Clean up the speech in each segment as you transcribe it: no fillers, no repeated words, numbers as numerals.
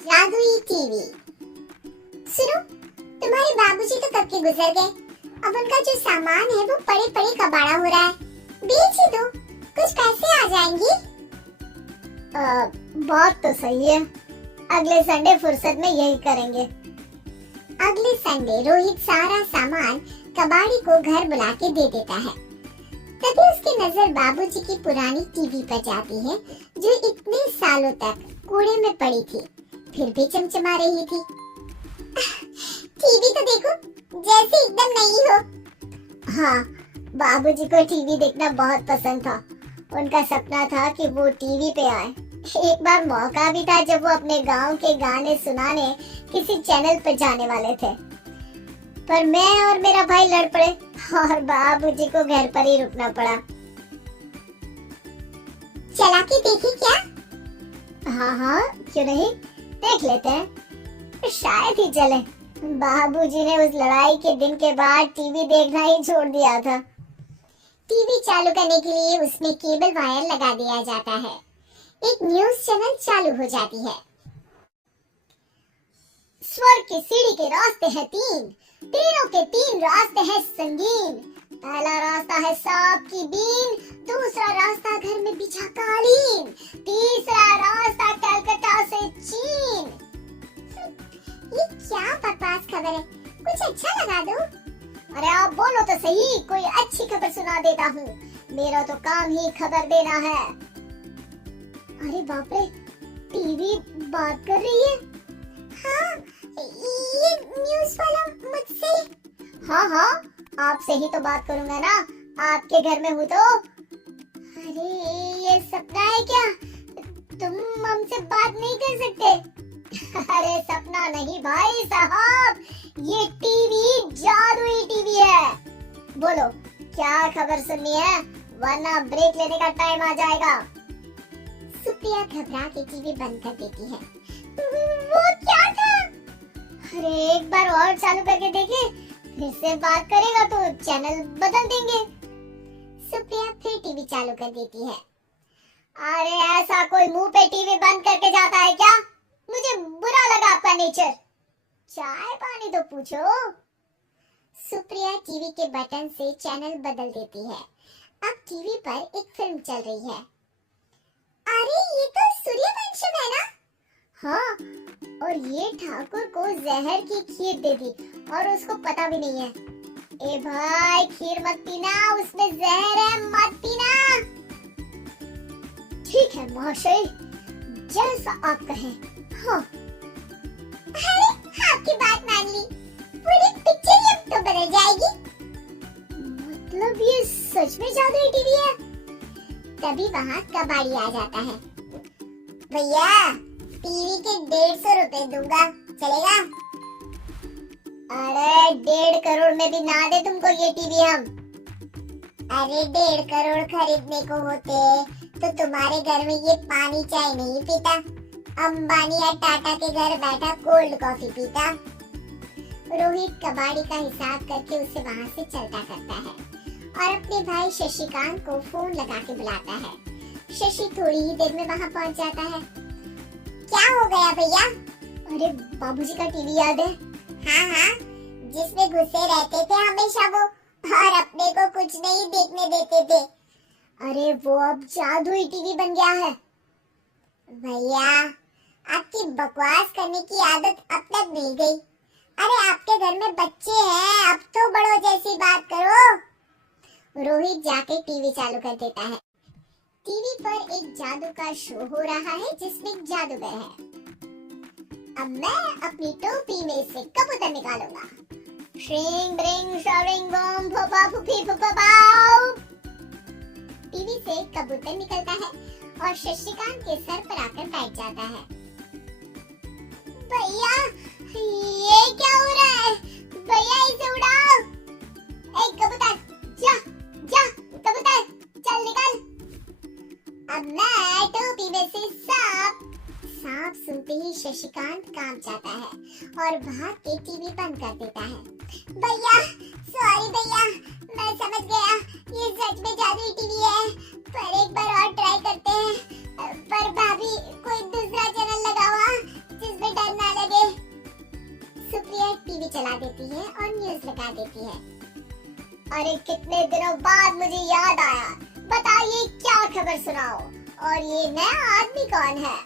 जादुई टीवी। सुनो, तुम्हारे बाबूजी तो कब के गुजर गए। अब उनका जो सामान है वो पड़े पड़े कबाड़ा हो रहा है। बेच ही दो, कुछ पैसे आ जाएंगे। बात तो सही है, अगले संडे फुर्सत में यही करेंगे। अगले संडे रोहित सारा सामान कबाड़ी को घर बुला के दे देता है। तभी उसकी नजर बाबूजी की पुरानी टीवी पर जाती है, जो इतने सालों तक कूड़े में पड़ी थी, फिर भी चमचमा रही थी। टीवी तो देखो, जैसे एकदम नई हो। हाँ, बाबूजी को टीवी देखना बहुत पसंद था। उनका सपना था कि वो टीवी पे आए। एक बार मौका भी था जब वो अपने गांव के गाने सुनाने किसी चैनल पर जाने वाले थे, पर मैं और मेरा भाई लड़ पड़े और बाबूजी को घर पर ही रुकना पड़ा। चला के देखे क्या? हाँ, क्यों नहीं, देख लेते हैं, शायद ही चले। बाबूजी ने उस लड़ाई के दिन के बाद टीवी देखना ही छोड़ दिया था। टीवी चालू करने के लिए उसमें केबल वायर लगा दिया जाता है। एक न्यूज़ चैनल चालू हो जाती है। स्वर्ग की सीढ़ी के रास्ते हैं तीन, तीनों के तीन रास्ते हैं संगीन। पहला रास्ता है सांप की बीन, दूसरा रास्ता घर में बिछा कालीन, तीसरा रास्ता कलकत्ता से चीन। ये क्या बकवास खबर है, कुछ अच्छा लगा दो। अरे आप बोलो तो सही, कोई अच्छी खबर सुना देता हूँ। मेरा तो काम ही खबर देना है। अरे बाप रे, टीवी बात कर रही है। हाँ, ये न्यूज़ वाला मुझसे। हाँ, आपसे ही तो बात करूंगा ना, आपके घर में हूँ तो। अरे ये सपना है क्या? तुम हमसे बात नहीं कर सकते? अरे सपना नहीं भाई साहब, ये टीवी जादुई टीवी है। बोलो क्या खबर सुननी है, वरना ब्रेक लेने का टाइम आ जाएगा। सुप्रिया घबरा के टीवी बंद कर देती है। वो क्या था? अरे एक बार और चालू करके देखे, फिर से बात करेगा तो चैनल बदल देंगे। सुप्रिया फिर टीवी चालू कर देती है। अरे ऐसा कोई मुंह पे टीवी बंद करके जाता है क्या? मुझे बुरा लगा आपका नेचर। चाय पानी तो पूछो। सुप्रिया टीवी के बटन से चैनल बदल देती है। अब टीवी पर एक फिल्म चल रही है। अरे ये तो सूर्यवंशम है ना? हाँ, और ये ठाकुर को जहर की खीर दे दी और उसको पता भी नहीं है। ए भाई, खीर मत पीना, उसमें जहर है, मत पीना। ठीक है महाशय, जैसा आप कहें। हाँ। अरे आपकी बात मान ली, पूरी पिक्चर ही अब तो बदल जाएगी। मतलब ये सच में जादुई टीवी है? तभी वहाँ कबाड़ी आ जाता है। भैया, टीवी के 150 रुपए दूंगा, चलेगा? अरे 1.5 करोड़ में भी ना दे तुमको ये टीवी हम। अरे 1.5 करोड़ खरीदने को होते तो तुम्हारे घर में ये पानी चाय नहीं पीता, अंबानी या टाटा के घर बैठा कोल्ड कॉफी पीता। रोहित कबाड़ी का हिसाब करके उसे वहाँ से चलता करता है और अपने भाई शशिकांत को फोन लगा के बुलाता है। शशि थोड़ी ही देर में वहाँ पहुँच जाता है। क्या हो गया भैया? अरे बाबूजी का टीवी याद है? हाँ, जिसमें घुसे रहते थे हमेशा वो, और अपने को कुछ नहीं देखने देते थे। अरे वो अब जादुई टीवी बन गया है। भैया, आपकी बकवास करने की आदत अब तक मिल गई। अरे आपके घर में बच्चे हैं, अब तो बड़ों जैसी बात करो। रोहित जाके टीवी चालू कर देता है। टीवी पर एक जादू का शो हो रहा है जिसमें एक जादूगर है। अब मैं अपनी टोपी में से कबूतर निकालूंगा। श्रिंग ब्रिंग शरिंग बम फपा फुफी फपा पाव। टीवी से कबूतर निकलता है और शशिकांत के सर पर आकर बैठ जाता है। भैया, ये क्या हो रहा है? भैया इसे उड़ाओ। ए कबूतर, जा कबूतर, चल निकल। अब मैं टोपी में से सांप सुनते ही शशिकांत कांप जाता है और भाग के टीवी बंद कर देता है। भैया, सॉरी भैया, मैं समझ गया, ये सच में जादुई टीवी है, पर एक बार और ट्राई करते हैं। पर भाभी, कोई दूसरा चैनल लगाओ जिसमें देती है और न्यूज लगा देती है। अरे कितने दिनों बाद मुझे याद आया, बताइए क्या खबर सुनाओ। और ये नया आदमी कौन है?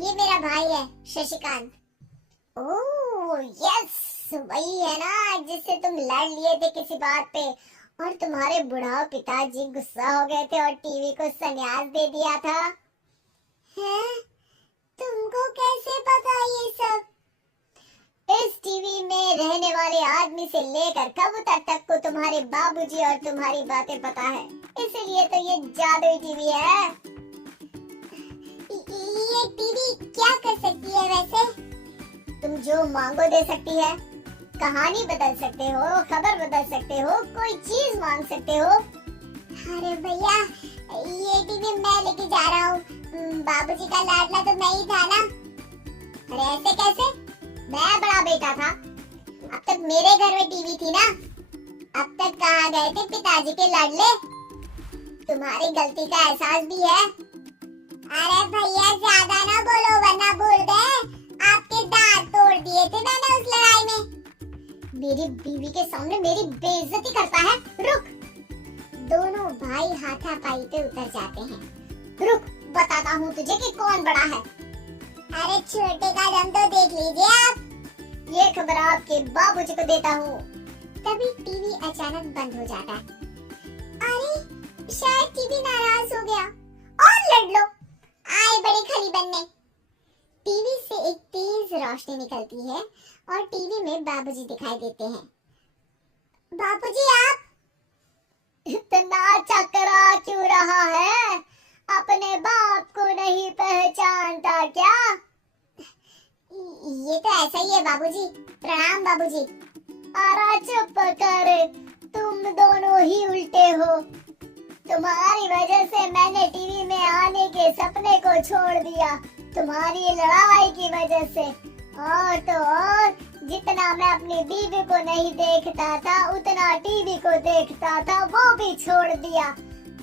ये मेरा भाई है शशिकांत। ओह यस, वही है ना जिससे तुम लड़ लिए थे किसी बात पे और तुम्हारे बुढ़ाओ पिताजी गुस्सा हो गए थे और टीवी को संन्यास दे दिया था। हैं? तुमको कैसे पता ये सब? इस टीवी में रहने वाले आदमी से लेकर कबूतर तक को तुम्हारे बाबूजी और तुम्हारी बातें पता है, इसीलिए तो ये जादुई टीवी है। ये टीवी क्या कर सकती है वैसे? तुम जो मांगो दे सकती है, कहानी बदल सकते हो, खबर बदल सकते हो, कोई चीज मांग सकते हो। अरे भैया, ये टीवी मैं लेके जा रहा हूँ। बाबूजी का लाडला तो मैं ही था ना। अरे ऐसे कैसे? मैं बड़ा बेटा था। अब तक मेरे घर में टीवी थी ना। अब तक कहाँ गए थे पिताजी के लाडले? तुम्हारी गलती का एहसास भी है। अरे भैया ज्यादा ना बोलो वरना भूल गए आपके दांत तोड़ दिए थे मैंने उस लड़ाई में। मेरी बीवी के सामने मेरी बेइज्जती करता है। रुक। दोनों भाई हाथापाई पे उतर जाते हैं। रुक, बताता हूँ तुझे कि कौन बड़ा है। अरे छोटे का दम तो देख लीजिए आप। ये खबर आपके बाबूजी को देता हूँ। तभी टीवी अचानक बंद हो जाता है। अरे शायद टीवी नाराज हो गया। और लड़ लो, आए बड़े खली बनने। टीवी से एक तेज रोशनी निकलती है और टीवी में बाबूजी दिखाई देते हैं। बाबूजी आप इतना चकरा क्यों रहा है? अपने बाप को नहीं पहचानता क्या? ये तो ऐसा ही है बाबूजी। प्रणाम बाबूजी। अरे चुप कर, तुम दोनों ही उल्टे हो। तुम्हारी वजह से मैंने टीवी में आने के सपने को छोड़ दिया, तुम्हारी लड़ाई की वजह से। और तो और, जितना मैं अपनी बीवी को नहीं देखता था उतना टीवी को देखता था, वो भी छोड़ दिया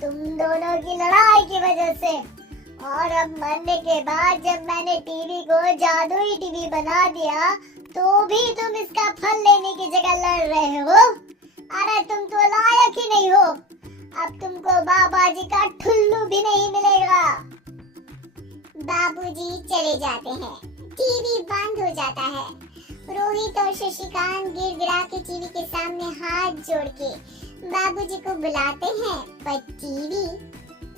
तुम दोनों की लड़ाई की वजह से। और अब मरने के बाद जब मैंने टीवी को जादुई टीवी बना दिया तो भी तुम इसका फल लेने की जगह लड़ रहे हो। अरे तुम तो लायक ही नहीं हो। अब तुमको बाबाजी का ठुल्लू भी नहीं मिलेगा। बाबूजी चले जाते हैं। टीवी बंद हो जाता है। रोहित और शशिकांत गिड़गिड़ा के टीवी के सामने हाथ जोड़ के बाबूजी को बुलाते हैं, पर टीवी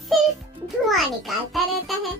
सिर्फ धुआं निकालता रहता है।